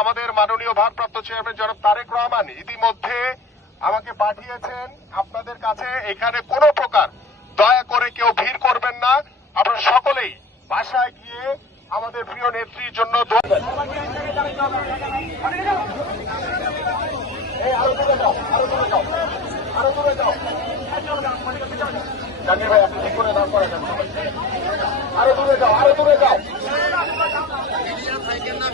আমাদের মাননীয় ভারপ্রাপ্ত চেয়ারম্যান জনাব তারেক রহমান ইতিমধ্যে আমাকে পাঠিয়েছেন আপনাদের কাছে। এখানে কোনো প্রকার দয়া করে কেউ ভিড় করবেন না। আপনারা সকলেই বাসায় গিয়ে আমাদের প্রিয় নেত্রীর জন্য আরও দূরে যাও, আরও দূরে যাও,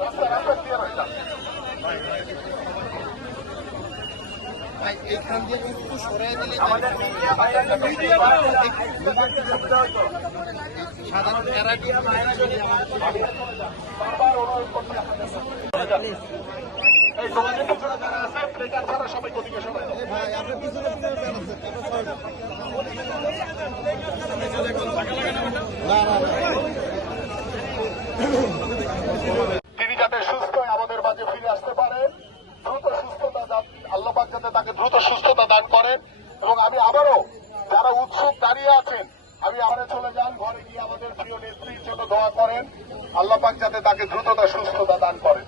রাস্তা রাস্তা ক্লিয়ার যান আমাদের মিডিয়া ভাইরা মিডিয়া সাধারণ প্যারাডিয়া বারবার অনুরোধ করছি আপনাদের কাছে। এই তোমাদের পিছনে যারা আছে সবাই। তিনি যাতে সুস্থ আমাদের মাঝে ফিরে আসতে পারেন, দ্রুত সুস্থতা দান আল্লাপাক যাতে তাকে দ্রুত সুস্থতা দান করেন। এবং আমি আবারও যারা উৎসুক দাঁড়িয়ে আছেন, আমি আবারে চলে যান, ঘরে গিয়ে আমাদের প্রিয় নেত্রীর জন্য দোয়া করেন। আল্লাপাক যাতে তাকে দ্রুততা, সুস্থতা দান করেন।